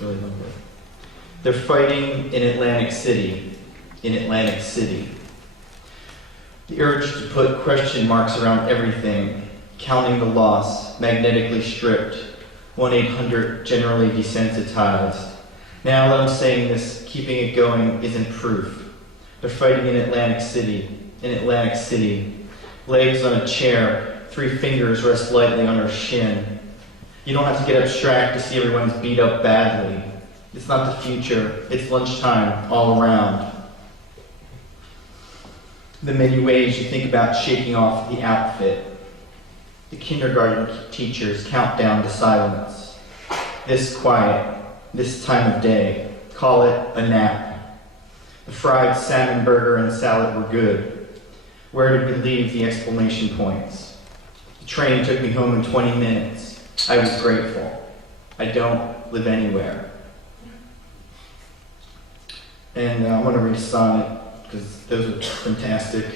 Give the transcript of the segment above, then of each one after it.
It's really lovely. They're fighting in Atlantic City. In Atlantic City. The urge to put question marks around everything, counting the loss, magnetically stripped, 1-800 generally desensitized. Now that I'm saying this, keeping it going isn't proof. They're fighting in Atlantic City. In Atlantic City. Legs on a chair, 3 fingers rest lightly on her shin. You don't have to get abstract to see everyone's beat up badly. It's not the future, it's lunchtime all around. The many ways you think about shaking off the outfit. The kindergarten teacher's countdown to silence. This quiet, this time of day, call it a nap. The fried salmon burger and salad were good. Where did we leave the exclamation points? The train took me home in 20 minutes. I was grateful. I don't live anywhere. And I want to read a sonnet, because those are fantastic.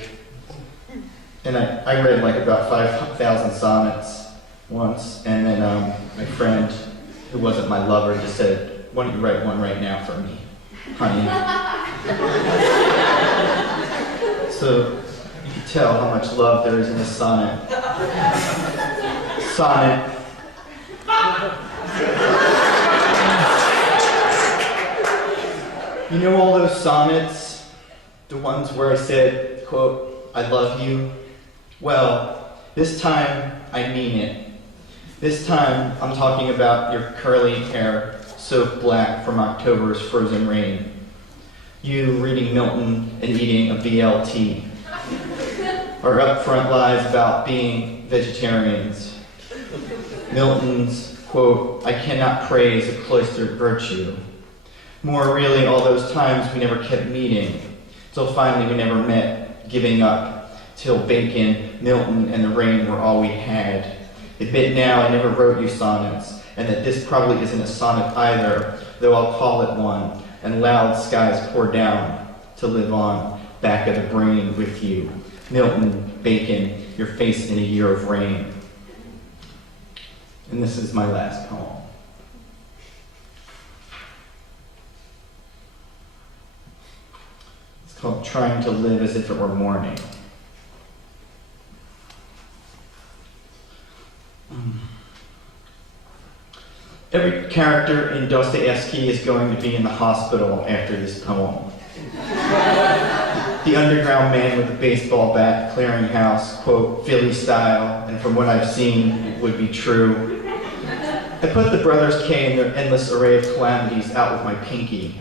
And I read like about 5,000 sonnets once, and then my friend, who wasn't my lover, just said, "Why don't you write one right now for me, honey?" So you can tell how much love there is in a sonnet. Sonnet. You know all those sonnets? The ones where I said, quote, "I love you"? Well, this time I mean it. This time I'm talking about your curly hair, soaked black from October's frozen rain. You reading Milton and eating a BLT. Our upfront lies about being vegetarians. Milton's, quote, "I cannot praise a cloistered virtue." More really, all those times we never kept meeting, till finally we never met, giving up, till bacon, Milton, and the rain were all we had. Admit now I never wrote you sonnets, and that this probably isn't a sonnet either, though I'll call it one, and loud skies pour down to live on, back of the brain with you. Milton, bacon, your face in a year of rain. And this is my last poem. It's called Trying to Live as If It Were Morning. Every character in Dostoevsky is going to be in the hospital after this poem. The underground man with the baseball bat clearing house, quote, Philly style, and from what I've seen, it would be true. I put the Brothers K and their endless array of calamities out with my pinky.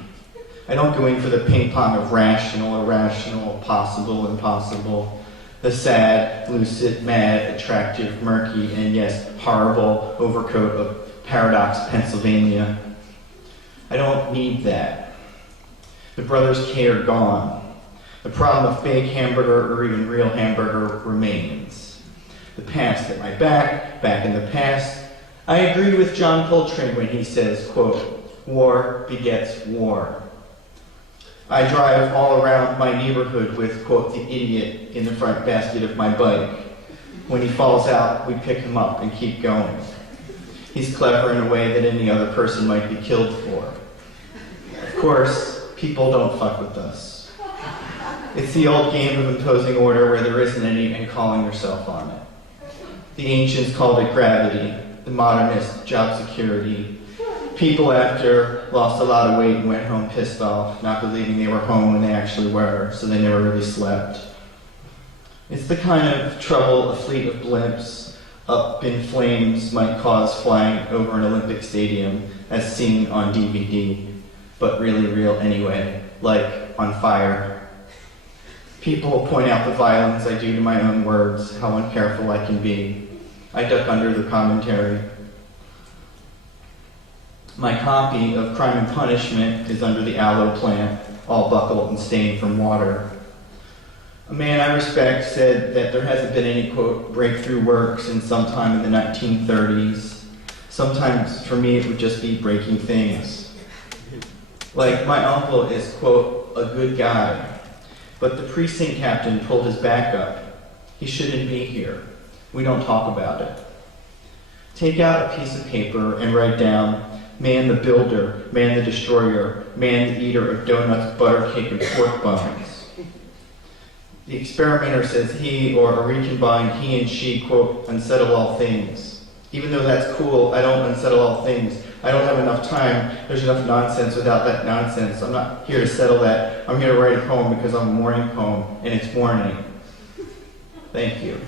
I don't go in for the ping pong of rational, irrational, possible, impossible, the sad, lucid, mad, attractive, murky, and yes, horrible overcoat of Paradox, Pennsylvania. I don't need that. The Brothers K are gone. The problem of fake hamburger or even real hamburger remains. The past at my back in the past. I agree with John Coltrane when he says, quote, war begets war. I drive all around my neighborhood with, quote, the idiot in the front basket of my bike. When he falls out, we pick him up and keep going. He's clever in a way that any other person might be killed for. Of course, people don't fuck with us. It's the old game of imposing order where there isn't any and calling yourself on it. The ancients called it gravity, the modernists job security. People after lost a lot of weight and went home pissed off, not believing they were home when they actually were, so they never really slept. It's the kind of trouble a fleet of blimps up in flames might cause flying over an Olympic stadium as seen on DVD, but really real anyway, like On Fire. People point out the violence I do to my own words, how uncareful I can be. I duck under the commentary. My copy of Crime and Punishment is under the aloe plant, all buckled and stained from water. A man I respect said that there hasn't been any, quote, breakthrough work since sometime in the 1930s. Sometimes, for me, it would just be breaking things. Like, my uncle is, quote, a good guy, but the precinct captain pulled his back up. He shouldn't be here. We don't talk about it. Take out a piece of paper and write down man the builder, man the destroyer, man the eater of donuts, butter cake, and pork buns. The experimenter says he, or a recombined he and she, quote, unsettle all things. Even though that's cool, I don't unsettle all things. I don't have enough time. There's enough nonsense without that nonsense. I'm not here to settle that. I'm here to write a poem because I'm a morning poem, and it's morning. Thank you.